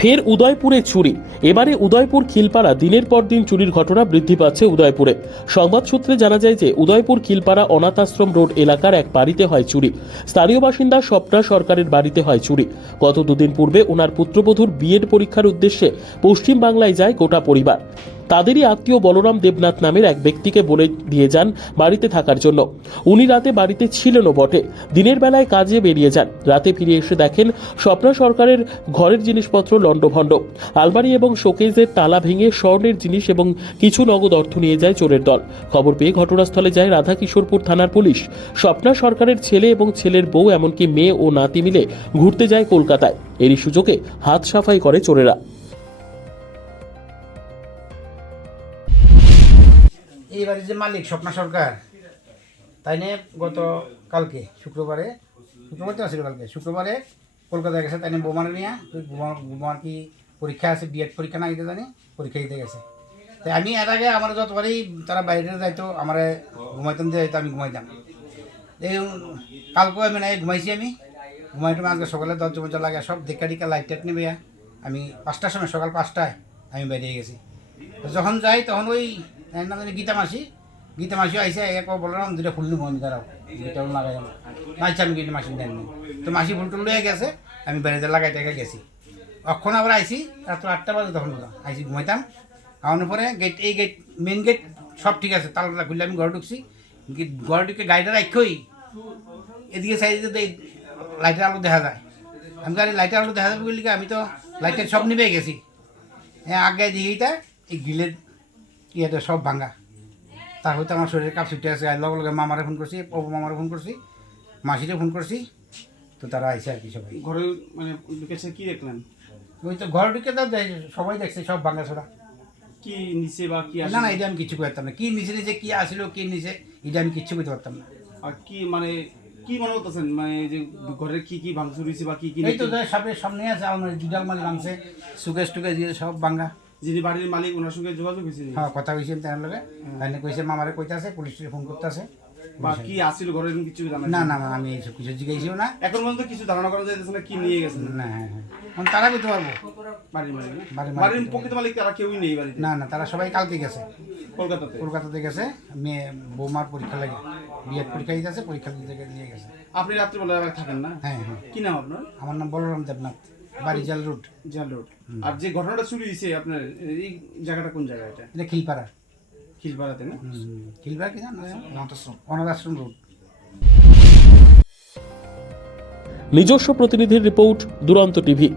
ফের উদয়পুরে চুরি। এবারে উদয়পুর খিলপাড়া দিনের পর দিন চুরির ঘটনা বৃদ্ধি পাচ্ছে উদয়পুরে। সংবাদ সূত্রে জানা যায় যে উদয়পুর খিলপাড়া অনাথ আশ্রম রোড এলাকার এক বাড়িতে হয় চুরি। স্থানীয় বাসিন্দা স্বপ্না সরকারের বাড়িতে হয় চুরি। গত দুদিন পূর্বে ওনার পুত্রবধূর বিএড পরীক্ষার উদ্দেশ্যে পশ্চিম বাংলায় যায় গোটা পরিবার। তাদেরই আত্মীয় বলরাম দেবনাথ নামের এক ব্যক্তিকে বলে দিয়ে যান বাড়িতে থাকার জন্য। উনি রাতে বাড়িতে ছিলেনও বটে, দিনের বেলায় কাজে বেরিয়ে যান। রাতে ফিরে এসে দেখেন স্বপ্না সরকারের ঘরের জিনিসপত্র লণ্ডভণ্ড। আলমারি এবং শোকেজের তালা ভেঙে স্বর্ণের জিনিস এবং কিছু নগদ অর্থ নিয়ে যায় চোরের দল। খবর পেয়ে ঘটনাস্থলে যায় রাধাকিশোরপুর থানার পুলিশ। স্বপ্না সরকারের ছেলে এবং ছেলের বউ এমনকি মেয়ে ও নাতি মিলে ঘুরতে যায় কলকাতায়। এরই সুযোগে হাত সাফাই করে চোরেরা। এই বাড়ির যে মালিক স্বপ্না সরকার, তাই নিয়ে গত কালকে শুক্রবারে তো আসছিল, শুক্রবারে কলকাতায় গেছে। তাই নিয়ে বোমার নিয়ে বোমার কি পরীক্ষা আছে, বিএড পরীক্ষা না দিতে জানি, পরীক্ষা দিতে গেছে। তাই আমি এর আগে আমার যতবারই তারা বাইরে যাইতো, আমার ঘুমাইতাম দিয়ে যাইতো, আমি ঘুমাইতাম। এই কালকেও আমি নাই ঘুমাইছি, আমি ঘুমাইতাম। আজকে সকালে দরজা লাগে সব দেখা টিকা লাইট টাইট নেবে। আমি 5টার সময়, সকাল 5টায় আমি বেরিয়ে গেছি। যখন যাই তখন ওই গীতা মাসিও আইসে, এক বললাম দুটা ফুল নিব, আমি দাঁড়াও গীতা লাগাই আচ্ছা, আমি গীতা মাসি নেন তো মাসি ফুল টুল লয়ে গেছে। আমি বেড়াতে লাগাই টাকা গেছি। অক্ষণ আবার আইসি রাত 8টা বাজে, তখন আইসি ঘুমাইতাম। আওয়ানোর পরে গেট মেন গেট সব ঠিক আছে, তালা খুললে আমি ঘরে ঢুকছি। ঘরে ঢুকে গাড়িটা রাখই এদিকে সাইডে লাইটের আলো দেখা যায়। আমি গাড়ি লাইটের আলো দেখা যাবে বলি, আমি তো লাইটের সব নিবে গেছি। হ্যাঁ, আগে দিকেইটা এই গ্রিলের ইয়েটা সব ভাঙা। তার হয়তো আমার শরীরে কাপ ছুটে আছে। লগে লগে মামারে ফোন করছি, অপু মামারে ফোন করছি, মাসিরে ফোন করছি, তো তারা আইসে আর কি। সবাই ঘরে মানে ঢুকেছে, কি দেখলেন? ওই তো ঘর ঢুকে তো সবাই দেখছে সব ভাঙা ছোড়া। কি নিচে বা কি না না, এটা আমি কিছু করতাম না। কি নিচে কি আসলো, কি নিচে, এটা আমি কিচ্ছু করতে পারতাম না। আর কি মানে কি মনে করতেছেন, মানে যে ঘরের কি ভাঙচুর হয়েছে বা কি এই তো সামনে আছে আলমারি, দুটো আলমারি ভাঙছে, সুকেশ টুকেশ দিয়ে সব ভাঙা। যিনি বাড়ির মালিক ওনার সঙ্গে যোগাযোগ হয়েছে? হ্যাঁ, কথা কইছি তার লগে। তাই কইছে মামারে কইতাছে, পুলিশে ফোন করতেছে। বা কি আসছিল ঘরে কিছু জানেন? না না না, আমি এইসব কিছু জিজ্ঞাসিও না। এখন পর্যন্ত কিছু ধারণা করা যাইতেছে না কি নিয়ে গেছেন? না, হ্যাঁ হ্যাঁ, তারা করতে পারবো। বাড়ির মালিক না? বাড়ির বাড়ির প্রকৃত মালিক তারা কেউই নেই বাড়িতে? না না, তারা সবাই কালকে গেছে কলকাতাতে গেছে। মেয়ে বৌমার পরীক্ষা লাগে, বিএড পরীক্ষা দিতে আছে, পরীক্ষা দিতে নিয়ে গেছে। আপনি রাত্রিবেলা থাকেন না? হ্যাঁ হ্যাঁ। কি নাম আপনার? আমার নাম বলরাম দেবনাথ, বাড়ি জাল রোড। আর যে ঘটনাটা চুরি হয়েছে আপনার এই জায়গাটা কোন জায়গা? এটা খিলপাড়া। খিলপাড়াতে না? খিলপাড়া কি জানো? অনাথ আশ্রম রোড। নিজস্ব প্রতিনিধির রিপোর্ট, দুরন্ত টিভি।